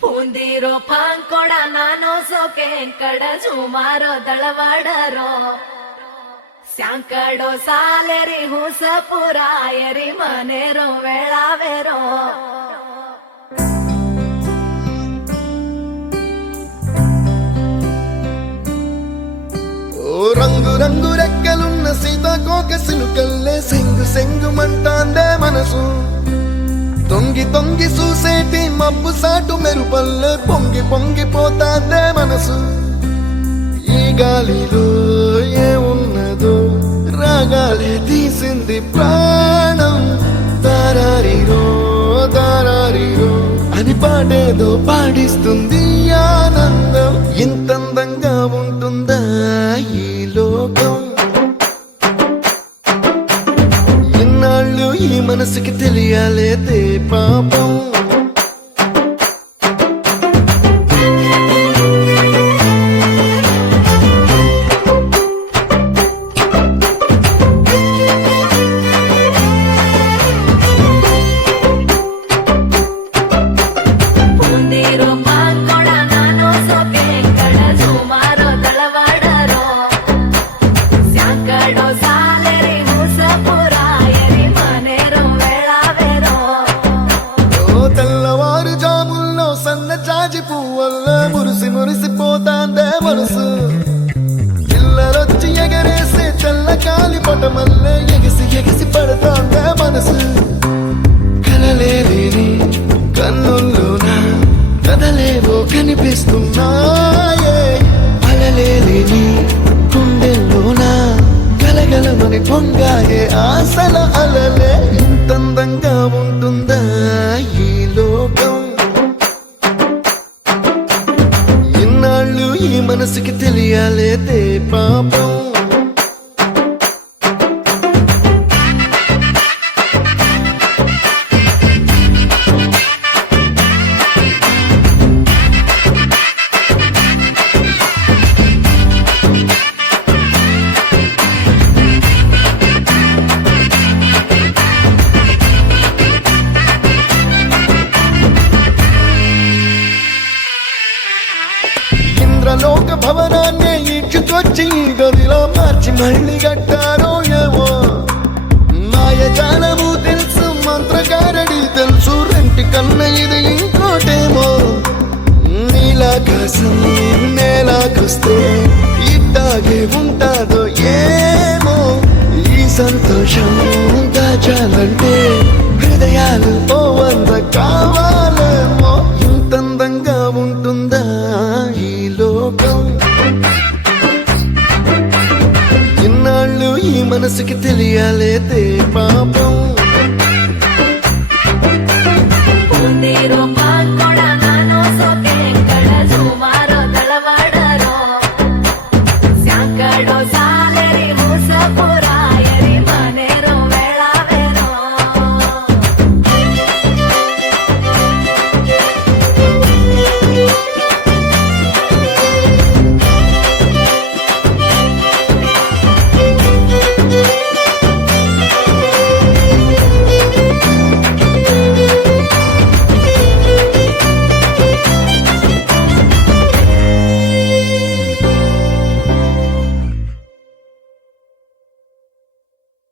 ಪೂಂದಿರೋ ಪಾಂಕೊಡ ನಾನು ಸೋಕೆ ಕಡ ಸುಮಾರೋ ದಳವಾಡರೋ ಸ್ಯಾಂಕಡೋ ಸಾಲೆರಿ ಹುಸಪುರ ಎರಿ ಮನೆರೋ ವೇಳಾವೆರೋ ఓ రంగు రంగు రెక్కలున్న సీతాకోక సిలుకల్లే సెంగు సెంగు మంటాందే మనసు తొంగి తొంగి చూసేటి మబ్బు సాటు మెరుపల్లే పొంగి పొంగిపోతాందే మనసు ఈ గాలిలో ఏమున్నదో రాగాలే తీసింది ప్రాణం దారారిరో దారారిరో అని పాడేదో పాడిస్తుంది ఆనందం ఇంతందంగా ఉంటుందా ఈ లోకం ఇన్నాళ్ళు ఈ మనసుకి తెలియాలేదే పాపం ಪೂಂದಿರೋ ಪಾಂಕೊಡ ನಾನು ಸೋಕೆ ಕಡ ಸುಮಾರೋ ದಳವಾಡರೋ ಸ್ಯಾಂಕಡೋ ಸಾಲೆರಿ ಹುಸಪುರ ಎರಿ ಮನೆರೋ ವೇಳಾವೆರೋ ఓ తెల్లవారు జాముల్లో సన్న జాజి పువ్వల్ల మురిసి మురిసిపోతాందే మనసు పిల్లలొచ్చి ఎగరేసే తెల్ల కాలి పటమల్లే ఎగిసి ఎగిసి పడతాందే మనసు కలలేని కన్నుల్లోన కదలేవో కనిపిస్తున్నాయే అలలేని గుండెల్లోన గలగలమని పొంగాయే ఆశల అలలే ఇంతందంగా ఉంటుందా ఈ లోకం ఇన్నాళ్ళు ఈ మనసుకి తెలియాలేదే పాపం ఇంద్రలోక భవనాన్ని ఈడ్చుకొచ్చి ఈ గదిలో మార్చి మళ్ళీ కట్టారో ఏమో మాయజాలము తెలుసు మంత్రగారడి తెలుసు రెంటి కన్న ఇది ఇంకోటేమో నీలాకాశం నేలాకొస్తే ఇట్టాగే ఉంటాదో ఏమో ఈ సంతోషం దాచాలంటే హృదయాలు ఓ వంద కావాలేమో